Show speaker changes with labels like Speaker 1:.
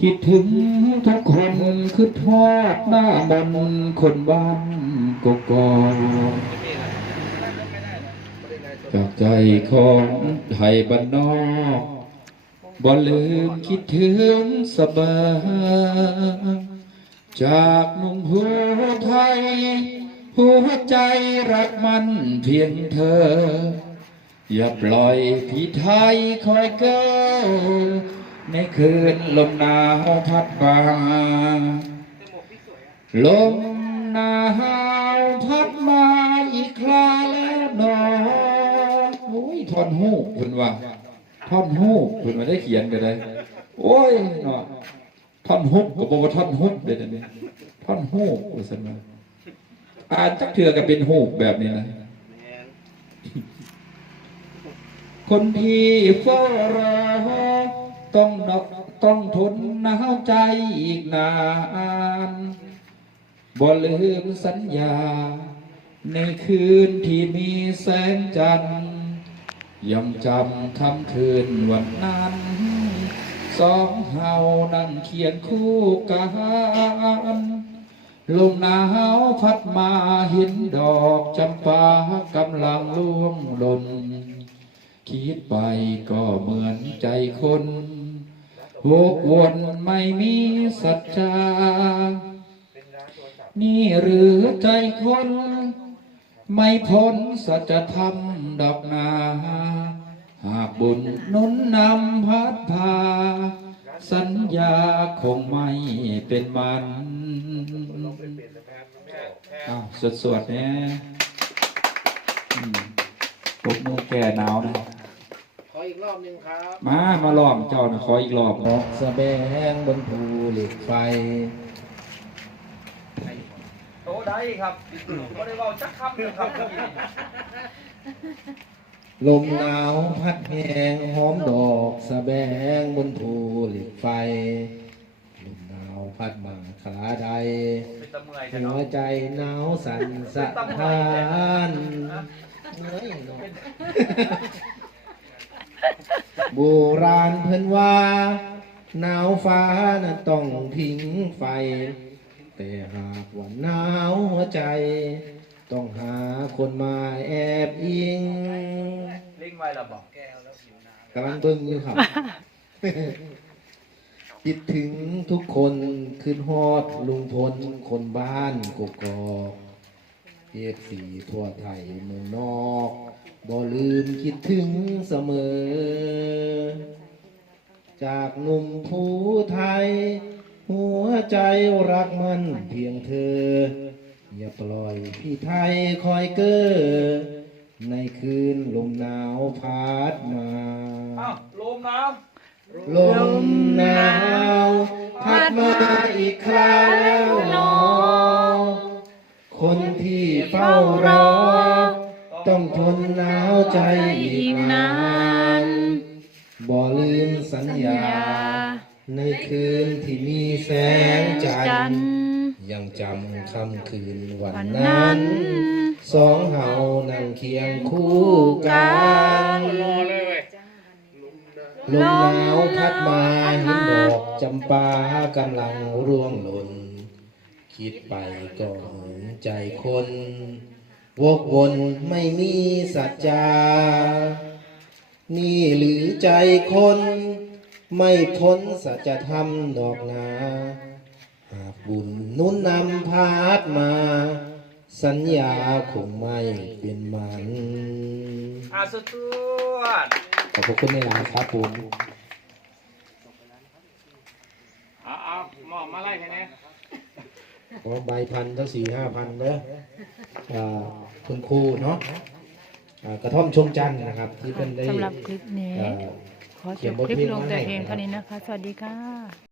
Speaker 1: คิดถึงทุกคนคือทอดหน้ามนคนบ้านกกอกจากใจของไทยบ้านนอกบ่ลืมคิดถึงสบายจากหนุ่มหัวไทย หัวใจรักมันเพียงเธอ อย่าปล่อยพี่ไทยคอยเก้อ ในคืนลมหนาวพัดมาลมหนาวพัดมาอีกคราแล้วหนอโอ้ยท่อนหูกคุณว่าท่อนหูกคุณมาได้เขียนไปเลยโอ้ยเนาะท่อนฮุกก็บอกว่าท่อนฮุกเด็ดนี่ท่อนหูกว่าสมาอ่านจักเถื่อก็เป็นหูกแบบนี้นะคนที่เฝ้ารอ ต้องนอกต้องทนหนาวใจอีกนานบ่ลืมสัญญา ในคืนที่มีแสงจันทร์ยังจำคำคืนวันนั้น สองเฮานั่งเคียงคู่กันลมหนาวพัดมาเห็นดอกจำปากำลังล่วงหล่น คิดไปก็เหมือนใจคนวกวนไม่มีสัจจา นี่หรือใจคน ไม่พ้นสัจธรรมดอกนา หากบุญนุนนำพัดพา สัญญาคงไม่เป็นมันอ้าวสวดๆเนี่ย ปกมือแก่หนาวนะ
Speaker 2: ขออีกรอบหนึ่งครับ
Speaker 1: มา มาลองเจ้านะขออีกรอบ
Speaker 2: ออกสะแบงบนภูเหล็กไฟ
Speaker 3: โตได้ครับก็ได้เว่าจักคำหนึ่งครับเมื่อกี้
Speaker 2: ลมหนาวพัดแหงหอมดอกสะแบงบนภูเหล็กไฟ ลมหนาวพัดมาขาใด
Speaker 3: เป็นตะเมื่อยจะ
Speaker 2: หั
Speaker 3: เนาะ
Speaker 2: วใจหนาวสั่นสะท้านเฮ้ยเนาะ โบราณเพิ่นว่าหนาวฟ้าน่ะต้องทิ้งไฟ แต่หากว่าหนาวหัวใจ ต้องหาคนมาแอบอิง
Speaker 3: ลิงไว้และบอก
Speaker 2: กำลังเบิ่งอยู่ครับ คิดถึงทุกคนขึ้นฮอดลุงพลคนบ้านกกอก เอฟสีทั่วไทยเมืองนอกบ่ลืมคิดถึงเสมอ จากหนุ่มผู้ไทย หัวใจรักมันเพียงเธอ อย่าปล่อยพี่ไทยคอยเก้อในคืนลมหนาวพัดมา
Speaker 3: อ้าวลมหนาว
Speaker 2: ลมหนาว พัดมาอีกครา รอ ต้องทนหนาวใจอีกนานบ่ลืมสัญญา ในคืนที่มีแสงจันทร์ยังจำค่ำคืนวัน
Speaker 4: วัน
Speaker 2: นั้
Speaker 4: นั้นน
Speaker 2: สองเฮานั่งเคียงคู่กันลมหนาวพัดมาเห็นดอกจำปากำลังร่วงหล่น คิดไปก็เหมือนใจคน วกวนไม่มีสัจจา นี่หรือใจคน ไม่พ้นสัจธรรมดอกนา หากบุญหนุนนำพาดมา สัญญาคงไม่เป็นมัน
Speaker 3: อ่าสุดตวด
Speaker 2: ขอบพระคุณในหลายครับผม
Speaker 3: เอาเอาหมอมาไล่แค่นี้
Speaker 2: ขอใบพันทั้งสี่ห้าพันเด้ออ่าคุณครูเนาะอ่ากระท่อมชมจันทร์นะครับ ที่เป็นได้
Speaker 4: สำหรับคลิปนี้
Speaker 2: อ่า
Speaker 4: ขอจบคลิปลงแต่เพียงเท่านี้นะคะ สวัสดีค่ะ